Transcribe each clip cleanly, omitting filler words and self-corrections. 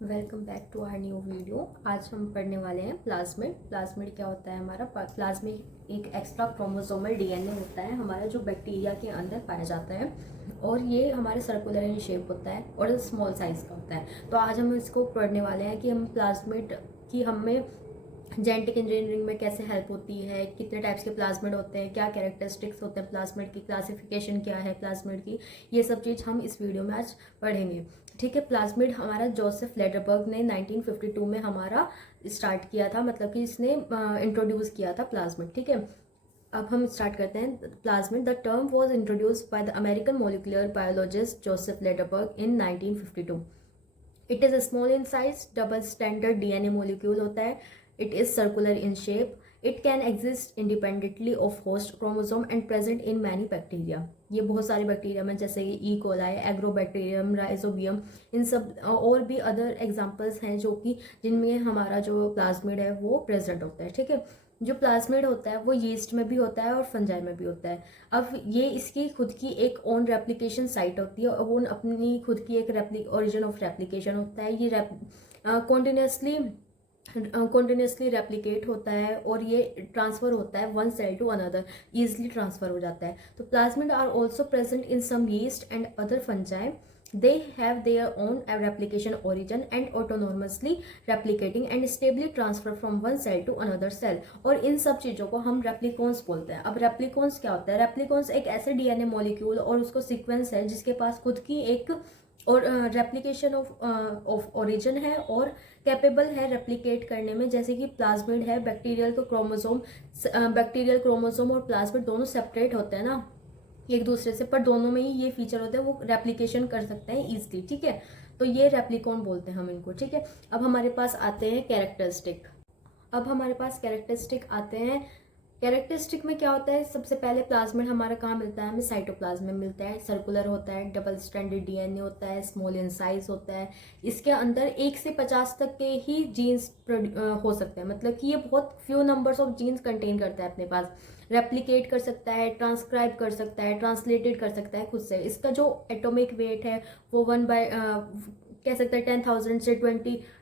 Welcome back to our new video. आज हम पढ़ने वाले हैं प्लाज्मिड। प्लाज्मिड क्या होता है? हमारा प्लाज्मिड एक एक्स्ट्रा क्रोमोसोमल डीएनए होता है हमारा, जो बैक्टीरिया के अंदर पाया जाता है और ये हमारे सर्कुलर इन शेप होता है और स्मॉल साइज का होता है। तो आज हम इसको पढ़ने वाले हैं कि हम प्लाज्मिड की हमें जेनेटिक इंजीनियरिंग में कैसे हेल्प होती है, कितने टाइप्स के प्लाज्मिड होते हैं, क्या कैरेक्टरिस्टिक्स होते हैं प्लाज्मिड की, क्लासिफिकेशन क्या है प्लाज्मिड की। ये सब चीज़ हम इस वीडियो में आज पढ़ेंगे। ठीक है। प्लाज्मिड हमारा जोसेफ लेडरबर्ग ने 1952 में हमारा स्टार्ट किया था, मतलब कि इसने इंट्रोड्यूस किया था प्लाज्मिड। ठीक है। अब हम स्टार्ट करते हैं। Plasmid the term was introduced by the American molecular biologist Joseph Lederberg in 1952। It is small in size, double standard DNA molecule होता है। It is circular in shape. It can exist independently of host chromosome and present in many bacteria. ये बहुत सारे bacteria में, जैसे कि E coli, agrobacterium, rhizobium, इन सब और भी अदर एग्जांपल्स हैं जो कि जिनमें हमारा जो प्लाज्मिड है वो प्रेजेंट होता है। ठीक है। जो प्लाज्मिड होता है वो यीस्ट में भी होता है और फंजाई में भी होता है। अब ये इसकी खुद की एक ओन रेप्लिकेशन साइट होती है और वो अपनी खुद की एक ओरिजिन ऑफ रेप्लिकेशन होता है। ये कॉन्टिन्यूसली रेप्लिकेट होता है और ये ट्रांसफर होता है one cell to another, easily transfer हो जाता है। तो plasmid are also present in some yeast and other fungi. They have their own replication origin and autonomously replicating and stably transfer from one cell to another cell। और इन सब चीज़ों को हम रेप्लिकॉन्स बोलते हैं। अब रेप्लिकॉन्स क्या होता है? रेप्लिकॉन्स एक ऐसे डीएनए मॉलिक्यूल और उसको सीक्वेंस है जिसके पास खुद की एक और रेप्लिकेशन ऑफ ओरिजिन है और कैपेबल है रेप्लिकेट करने में। जैसे कि प्लाज्मिड है, बैक्टीरियल क्रोमोसोम और प्लाज्मिड दोनों सेपरेट होते हैं ना एक दूसरे से, पर दोनों में ही ये फीचर होता है, वो रेप्लिकेशन कर सकते हैं ईजिली। ठीक है। तो ये रेप्लिकॉन बोलते हैं हम इनको। ठीक है। अब हमारे पास आते हैं कैरेक्टरिस्टिक आते हैं। कैरेक्टरिस्टिक में क्या होता है? सबसे पहले प्लाज्मिड हमारा कहाँ मिलता है? हमें साइटोप्लाज्म में मिलता है। सर्कुलर होता है, डबल स्ट्रैंडेड डीएनए होता है, स्मॉल इन साइज होता है। इसके अंदर 1 से 50 तक के ही जीन्स हो सकते हैं, मतलब कि ये बहुत few numbers of genes contain करता है अपने पास। रेप्लिकेट कर सकता है, ट्रांसक्राइब कर सकता है, ट्रांसलेटेड कर सकता है खुद से। इसका जो एटॉमिक वेट है वो 1 बाय कह सकते हैं 10,000 से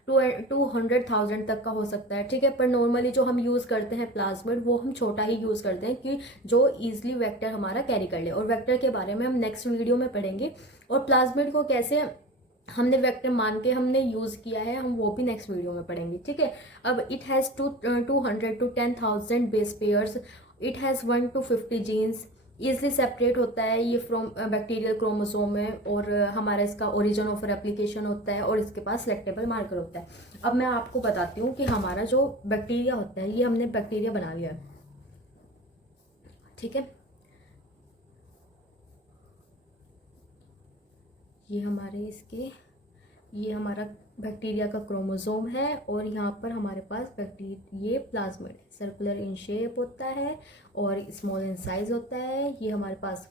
200,000 तक का हो सकता है। ठीक है। पर नॉर्मली जो हम यूज़ करते हैं प्लाज्मिड वो हम छोटा ही यूज़ करते हैं कि जो ईजिली वेक्टर हमारा कैरी कर ले। और वेक्टर के बारे में हम नेक्स्ट वीडियो में पढ़ेंगे और प्लाज्मिड को कैसे हमने वेक्टर मान के हमने यूज़ किया है हम वो भी नेक्स्ट वीडियो में पढ़ेंगे। ठीक है। अब it has 200 to 10,000 base pairs. It has 1 to 50 genes. Easily separate होता है ये फ्रॉम बैक्टीरियल क्रोमोसोम में और हमारा इसका ओरिजिन ऑफ रेप्लिकेशन होता है और इसके पास सेलेक्टेबल मार्कर होता है। अब मैं आपको बताती हूँ कि हमारा जो बैक्टीरिया होता है, ये हमने बैक्टीरिया बना लिया है। ठीक है। ये हमारा बैक्टीरिया का क्रोमोसोम है और यहाँ पर हमारे पास ये प्लाज्मिड है। सर्कुलर इन शेप होता है और स्मॉल इन साइज होता है। ये हमारे पास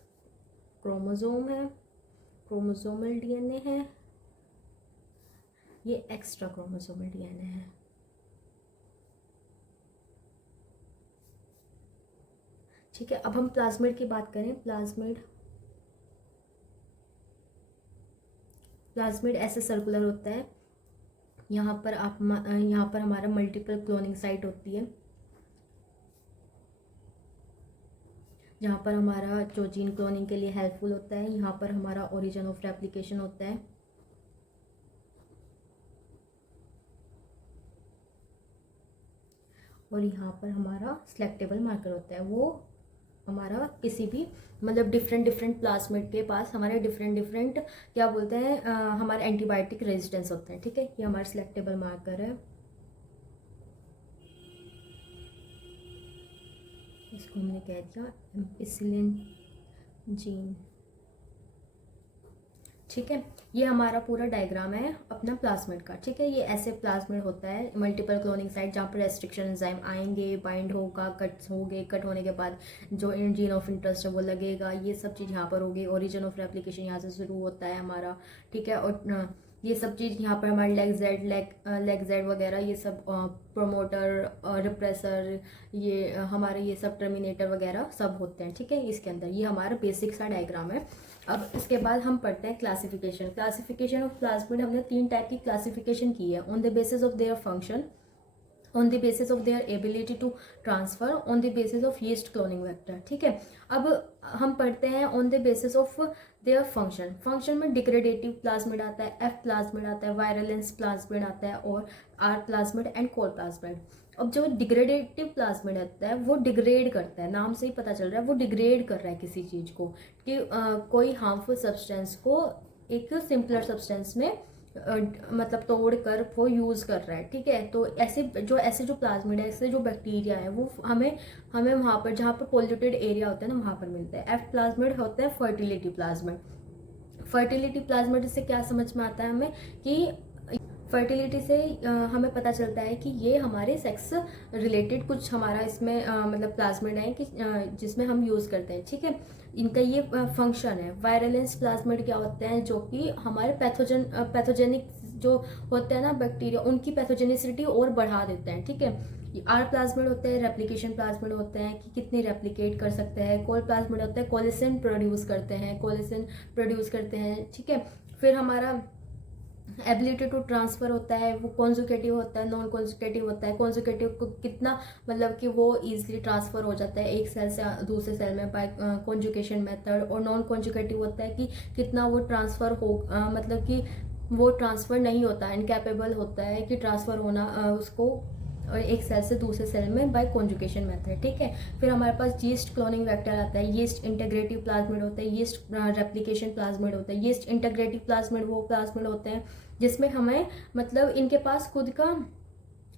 क्रोमोसोम है, क्रोमोसोमल डीएनए है। ये एक्स्ट्रा क्रोमोसोमल डीएनए है। ठीक है। अब हम प्लाज्मिड की बात करें। प्लाज्मिड ऐसे सर्कुलर होता है। यहाँ पर हमारा मल्टीपल क्लोनिंग साइट होती है, जहाँ पर हमारा जो जीन क्लोनिंग के लिए हेल्पफुल होता है। यहाँ पर हमारा ओरिजिन ऑफ रेप्लिकेशन होता है। और यहाँ पर हमारा सिलेक्टेबल मार्कर होता है। वो हमारा किसी भी मतलब डिफरेंट प्लाज्मिड के पास हमारे डिफरेंट क्या बोलते हैं हमारे एंटीबायोटिक रेजिस्टेंस होते हैं। ठीक है। ये हमारा सिलेक्टेबल मार्कर है। इसको हमने कह दिया एम्पिसिलिन जीन। ठीक है। ये हमारा पूरा डायग्राम है अपना प्लाज्मिड का। ठीक है। ये ऐसे प्लाज्मिड होता है, मल्टीपल क्लोनिंग साइट, जहाँ पर रेस्ट्रिक्शन एंजाइम आएंगे, बाइंड होगा, कट होने के बाद जो जीन ऑफ इंटरेस्ट है वो लगेगा। ये सब चीज़ यहाँ पर होगी। ओरिजिन ऑफ रेप्लिकेशन यहाँ से शुरू होता है हमारा। ठीक है। और ये सब चीज़ यहाँ पर हमारे लेग जेड वगैरह ये सब प्रोमोटर, रिप्रेसर, ये हमारे ये सब टर्मिनेटर वगैरह सब होते हैं, ठीक है। इसके अंदर ये हमारा बेसिक सा डायग्राम है। अब इसके बाद हम पढ़ते हैं क्लासिफिकेशन ऑफ प्लाज्मिड। हमने 3 टाइप की क्लासिफिकेशन की है, on the basis of their function, on the basis of their ability to transfer, on the basis of yeast cloning vector, ठीक है। अब हम पढ़ते हैं on the basis of their function में डिग्रेडेटिव प्लाज्मिड आता है, एफ प्लाज्मिड आता है, वायरलेंस प्लाज्मिड आता है, और R plasmid and col plasmid. अब जो डिग्रेडेटिव प्लाज्मिड आता है वो डिग्रेड करता है, नाम से ही पता चल रहा है वो डिग्रेड कर रहा है किसी चीज़ को, कि कोई हार्मफुल सब्सटेंस को एक सिंपलर सब्सटेंस में मतलब तोड़ कर वो यूज़ कर रहा है, ठीक है। तो ऐसे जो प्लाज्मिड है, ऐसे जो बैक्टीरिया है वो हमें वहाँ पर जहाँ पर पोल्यूटेड एरिया होता है ना वहाँ पर मिलता है। एफ प्लाज्मिड होता है फर्टिलिटी प्लाज्मिड से क्या समझ में आता है हमें कि फर्टिलिटी से हमें पता चलता है कि ये हमारे सेक्स रिलेटेड कुछ हमारा इसमें मतलब प्लाज्मिड है कि जिसमें हम यूज़ करते हैं, ठीक है। इनका ये फंक्शन है। वायरलेंस प्लाज्मिड क्या होते हैं, जो कि हमारे पैथोजेनिक जो होते हैं ना बैक्टीरिया, उनकी पैथोजेनिसिटी और बढ़ा देते हैं, ठीक है। आर प्लाज्मिड होते हैं रेप्लिकेशन प्लाज्मिड होते हैं कि कितने रेप्लिकेट कर सकते हैं। कोल प्लाज्मिड होता है कोलेसिन प्रोड्यूस करते हैं, ठीक है। फिर हमारा एबिलिटी टू ट्रांसफर होता है, वो कॉन्जुगेटिव होता है, नॉन कॉन्जुगेटिव होता है। कॉन्जुगेटिव को कितना मतलब कि वो इजीली ट्रांसफर हो जाता है एक सेल से दूसरे सेल में बाय कॉन्जुगेशन मेथड। और नॉन कॉन्जुगेटिव होता है कि कितना वो ट्रांसफर हो मतलब कि वो ट्रांसफर नहीं होता, इनकैपेबल होता है कि ट्रांसफर होना उसको एक सेल से दूसरे सेल में बाय कॉन्जुगेशन मेथड, ठीक है। फिर हमारे पास यीस्ट क्लोनिंग वेक्टर आता है, यीस्ट इंटीग्रेटिव प्लाज्मिड होता है, यीस्ट रेप्लिकेशन प्लाज्मिड होता है। यीस्ट इंटीग्रेटिव प्लाज्मिड वो प्लाज्मिड होते हैं जिसमें हमें मतलब इनके पास खुद का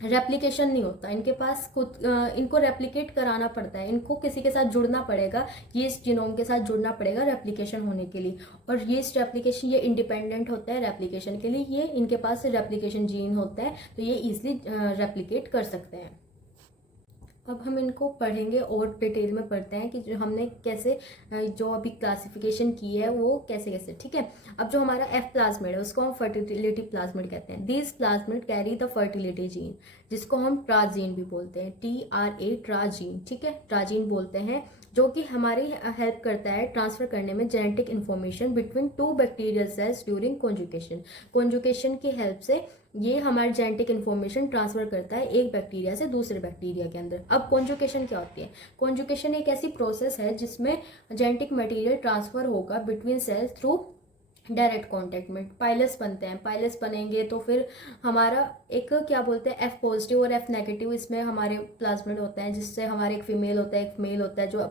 रेप्लिकेशन नहीं होता, इनके पास खुद इनको रेप्लिकेट कराना पड़ता है, इनको किसी के साथ जुड़ना पड़ेगा, यीस्ट जीनोम के साथ जुड़ना पड़ेगा रेप्लिकेशन होने के लिए। और यीस्ट रेप्लिकेशन ये इंडिपेंडेंट होता है रेप्लिकेशन के लिए, ये इनके पास रेप्लिकेशन जीन होता है तो ये इजीली रेप्लिकेट कर सकते हैं। अब हम इनको पढ़ेंगे और डिटेल में पढ़ते हैं कि जो हमने कैसे जो अभी क्लासिफिकेशन की है वो कैसे, ठीक है। अब जो हमारा एफ प्लाज्मिड है उसको हम फर्टिलिटी प्लाज्मिड कहते हैं। This plasmid carry the fertility gene, जिसको हम ट्राजीन भी बोलते हैं, TRA ट्राजीन, ठीक है, ट्राजीन बोलते हैं, जो कि हमारी हेल्प करता है ट्रांसफर करने में genetic information between 2 bacterial cells during conjugation की हेल्प से ये हमारी जेनेटिक इन्फॉर्मेशन ट्रांसफर करता है एक बैक्टीरिया से दूसरे बैक्टीरिया के अंदर। अब कॉन्जुगेशन क्या होती है? कॉन्जुगेशन एक ऐसी प्रोसेस है जिसमें जेनेटिक मटेरियल ट्रांसफर होगा between cells through direct contact में। पाइलस बनते हैं, पाइलस बनेंगे तो फिर हमारा एक क्या बोलते हैं एफ पॉजिटिव और एफ नेगेटिव इसमें हमारे प्लाज्मिड होते हैं, जिससे हमारे एक फीमेल होता है एक मेल होता है जो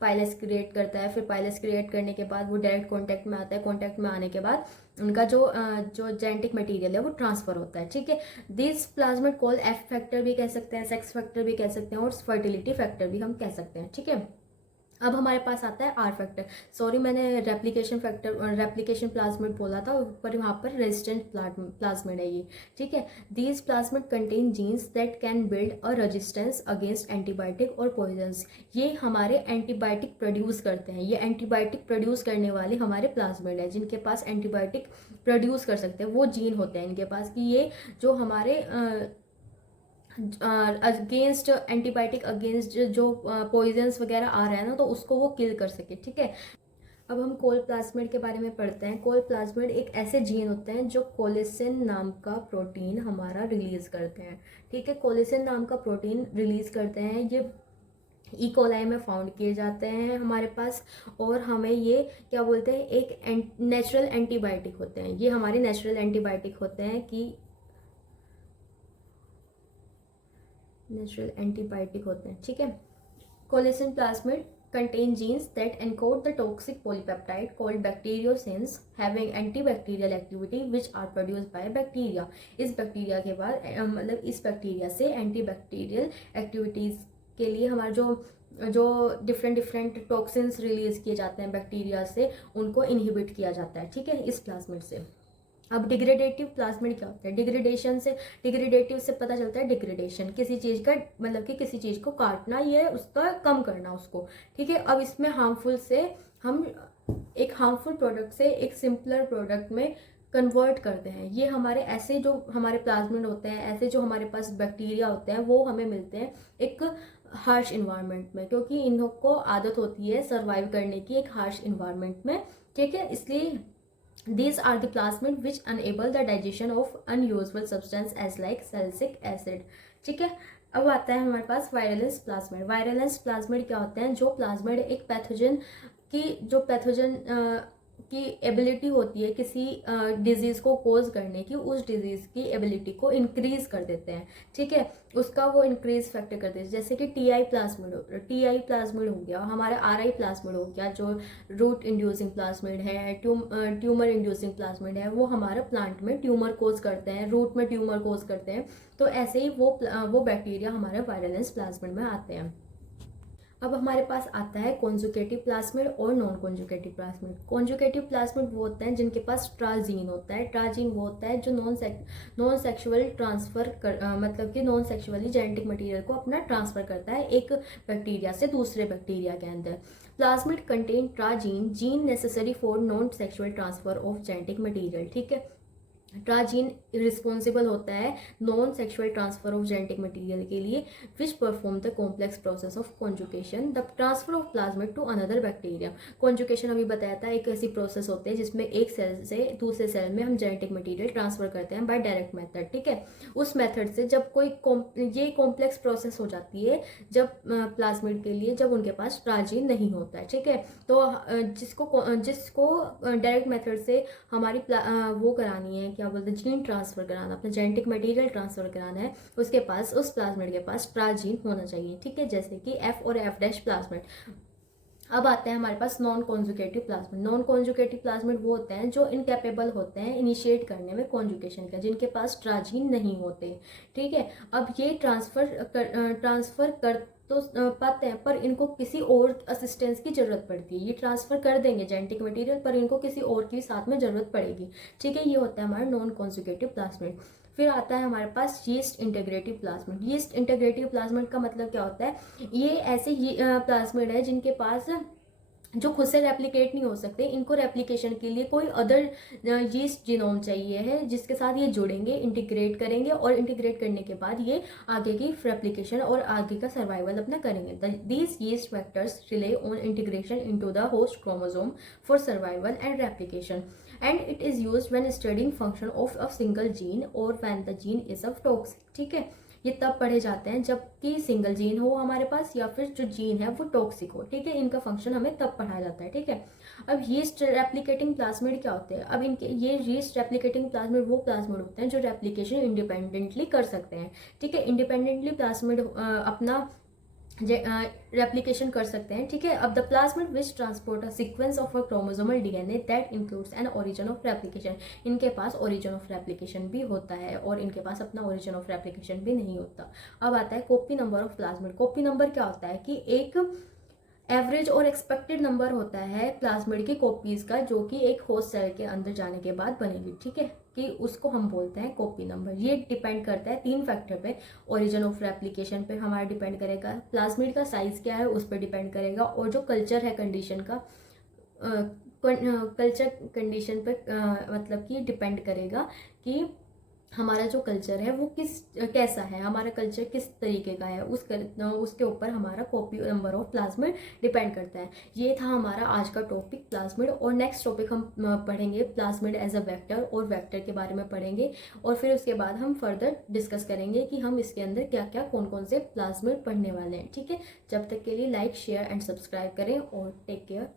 पाइलस क्रिएट करता है। फिर पाइलस क्रिएट करने के बाद वो डायरेक्ट कांटेक्ट में आता है, कांटेक्ट में आने के बाद उनका जो जेनेटिक मटेरियल है वो ट्रांसफर होता है, ठीक है। This plasmid call F factor भी कह सकते हैं, सेक्स फैक्टर भी कह सकते हैं और फर्टिलिटी फैक्टर भी हम कह सकते हैं, ठीक है। अब हमारे पास आता है आर फैक्टर। सॉरी मैंने रेप्लिकेशन प्लाज्मिड बोला था, पर वहाँ पर रेजिस्टेंट प्लाज्मिड है ये, ठीक है। These plasmid contain genes that can build a resistance against antibiotic और पॉइजन्स। ये हमारे एंटीबायोटिक प्रोड्यूस करते हैं, ये एंटीबायोटिक प्रोड्यूस करने वाले हमारे प्लाज्मिड है जिनके पास एंटीबायोटिक प्रोड्यूस कर सकते हैं, वो जीन होते हैं इनके पास कि ये जो हमारे अगेंस्ट एंटीबायोटिक अगेंस्ट जो पॉइजन्स वगैरह आ रहा है ना तो उसको वो किल कर सके, ठीक है। अब हम कोल प्लाज्मिड के बारे में पढ़ते हैं। कोल प्लाज्मिड एक ऐसे जीन होते हैं जो कोलेसिन नाम का प्रोटीन हमारा रिलीज करते हैं, ठीक है। कोलेसिन नाम का प्रोटीन रिलीज करते हैं, ये ई कोलाई में फाउंड किए जाते हैं हमारे पास, और हमें ये क्या बोलते हैं एक नेचुरल एंटीबायोटिक होते हैं, ये हमारे नेचुरल एंटीबायोटिक होते हैं कि नेचुरल एंटीबायोटिक होते हैं, ठीक है। कोलेसिन plasmid contain genes that encode the toxic polypeptide called bacteriocins having antibacterial activity which are produced by bacteria। इस बैक्टीरिया के बाद मतलब इस बैक्टीरिया से एंटीबैक्टीरियल एक्टिविटीज़ के लिए हमारे जो डिफरेंट टॉक्सिन्स रिलीज किए जाते हैं बैक्टीरिया से, उनको इनहिबिट किया जाता है, ठीक है, इस प्लाज्मिड से। अब डिग्रेडेटिव प्लाज्मिड क्या होता है? डिग्रेडेटिव से पता चलता है डिग्रेडेशन, किसी चीज़ का मतलब कि किसी चीज़ को काटना, ये उसका कम करना उसको, ठीक है। अब इसमें हार्मफुल से हम एक हार्मफुल प्रोडक्ट से एक सिंपलर प्रोडक्ट में कन्वर्ट करते हैं। ये हमारे ऐसे जो हमारे प्लाज्मिड होते हैं, ऐसे जो हमारे पास बैक्टीरिया होते हैं, वो हमें मिलते हैं एक हार्श इन्वायरमेंट में, क्योंकि इन लोग को आदत होती है सर्वाइव करने की एक हार्श इन्वायरमेंट में, ठीक है। इसलिए these are the plasmid which enable the digestion of unusual substance as like salicylic acid, ठीक है। अब आता है हमारे पास वायरलेस प्लाज्मिड। वायरलेस प्लाज्मिड क्या होते हैं? जो प्लाज्मिड एक पैथोजन की, जो पैथोजन की एबिलिटी होती है किसी डिजीज़ को कोज करने की, उस डिजीज़ की एबिलिटी को इंक्रीज कर देते हैं, ठीक है। उसका वो इंक्रीज फैक्टर कर देते हैं। जैसे कि टीआई प्लाज्मिड हो गया, हमारा आरआई प्लाज्मिड हो गया, जो रूट इंड्यूसिंग प्लाज्मिड है, ट्यूमर इंड्यूसिंग प्लाज्मिड है, वो हमारे प्लांट में ट्यूमर कोज करते हैं, रूट में ट्यूमर कोज करते हैं। तो ऐसे ही वो बैक्टीरिया हमारे वायरलेस प्लाज्मिड में आते हैं। अब हमारे पास आता है कॉन्जुगेटिव प्लाज्मिड और non conjugative plasmid. Conjugative plasmid वो होते हैं जिनके पास ट्राजीन होता है। ट्राजीन वो होता है जो नॉन सेक्सुअल ट्रांसफर मतलब कि नॉन सेक्सुअली जेनेटिक मटेरियल को अपना ट्रांसफर करता है एक बैक्टीरिया से दूसरे बैक्टीरिया के अंदर। Plasmid contain tra gene, gene necessary for non sexual transfer of genetic material, ठीक है। ट्राजीन रिस्पॉन्सिबल होता है non sexual transfer of genetic material के लिए, which perform the complex process of conjugation, the transfer of plasmid to another bacteria. Conjugation अभी बताया था, एक ऐसी प्रोसेस होती है जिसमें एक सेल से दूसरे सेल में हम जेनेटिक मटेरियल ट्रांसफर करते हैं बाय डायरेक्ट मेथड, ठीक है। उस मेथड से जब कोई ये कॉम्प्लेक्स प्रोसेस हो जाती है जब प्लाज्मिड के लिए, जब उनके पास ट्राजीन नहीं होता है, ठीक है। तो जिसको डायरेक्ट मेथड से हमारी वो करानी है, क्या बोलते हैं, जीन ट्रांसफर कराना, अपना जेनेटिक मटेरियल ट्रांसफर कराना है, उसके पास, उस प्लाज्मिड के पास ट्राजीन होना चाहिए, ठीक है। जैसे कि एफ और एफ डैश प्लाज्मिड। अब आते हैं हमारे पास non conjugative plasmid. Non conjugative plasmid वो होते हैं जो इनकैपेबल होते हैं इनिशिएट करने में कॉन्जुगेशन का, जिनके पास ट्राजीन नहीं होते, ठीक है। अब ये ट्रांसफर कर तो पाते हैं, पर इनको किसी और असिस्टेंस की जरूरत पड़ती है। ये ट्रांसफर कर देंगे जेनेटिक मटेरियल, पर इनको किसी और की साथ में जरूरत पड़ेगी, ठीक है। ये होता है हमारा नॉन कॉन्जुगेटिव प्लाज्मिड। फिर आता है हमारे पास yeast integrative plasmid. Yeast integrative plasmid का मतलब क्या होता है? ये ऐसे प्लाज्मिड है जिनके पास, जो खुद से रेप्लिकेट नहीं हो सकते, इनको रेप्लिकेशन के लिए कोई अदर यीस्ट जीनोम चाहिए है जिसके साथ ये जुड़ेंगे, इंटीग्रेट करेंगे, और इंटीग्रेट करने के बाद ये आगे की रेप्लिकेशन और आगे का सर्वाइवल अपना करेंगे। These yeast vectors rely on integration into the host chromosome for survival and replication, and it is used when studying function of a single gene और when the gene is a toxic, ठीक है। ये तब पढ़े जाते हैं जबकि single gene हो हमारे पास, या फिर जो जीन है वो टॉक्सिक हो, ठीक है। इनका फंक्शन हमें तब पढ़ाया जाता है, ठीक है। अब यीस्ट रेप्लिकेटिंग प्लाज्मिड क्या होते हैं? अब इनके ये यीस्ट रेप्लिकेटिंग प्लाज्मिड वो प्लाज्मिड होते हैं जो रेप्लिकेशन इंडिपेंडेंटली कर सकते हैं, ठीक है। इंडिपेंडेंटली प्लाज्मिड अपना रेप्लिकेशन कर सकते हैं, ठीक है। अब the plasmid which transport a sequence of a chromosomal DNA that includes an origin of replication. इनके पास ओरिजिन ऑफ रेप्लिकेशन भी होता है और इनके पास अपना ओरिजिन ऑफ रेप्लिकेशन भी नहीं होता। अब आता है copy number of plasmid. Copy number क्या होता है कि एक एवरेज और एक्सपेक्टेड नंबर होता है प्लाज्मिड की कॉपीज का, जो कि एक होस्ट सेल के अंदर जाने के बाद बनेगी, ठीक है, कि उसको हम बोलते हैं कॉपी नंबर। ये डिपेंड करता है 3 फैक्टर पे। ओरिजिन ऑफ रेप्लिकेशन पे हमारा डिपेंड करेगा, प्लाज्मिड का साइज क्या है उस पर डिपेंड करेगा, और जो कल्चर है कंडीशन का, कल्चर कंडीशन पे मतलब कि डिपेंड करेगा कि हमारा जो कल्चर है वो कैसा है, हमारा कल्चर किस तरीके का है, उसके ऊपर हमारा copy number of plasmid depend करता है। ये था हमारा आज का टॉपिक प्लाज्मिड, और नेक्स्ट टॉपिक हम पढ़ेंगे प्लाज्मिड एज अ वेक्टर, और वेक्टर के बारे में पढ़ेंगे, और फिर उसके बाद हम फर्दर डिस्कस करेंगे कि हम इसके अंदर क्या क्या कौन कौन से प्लाज्मिड पढ़ने वाले हैं, ठीक है। जब तक के लिए लाइक, शेयर एंड सब्सक्राइब करें, और टेक केयर।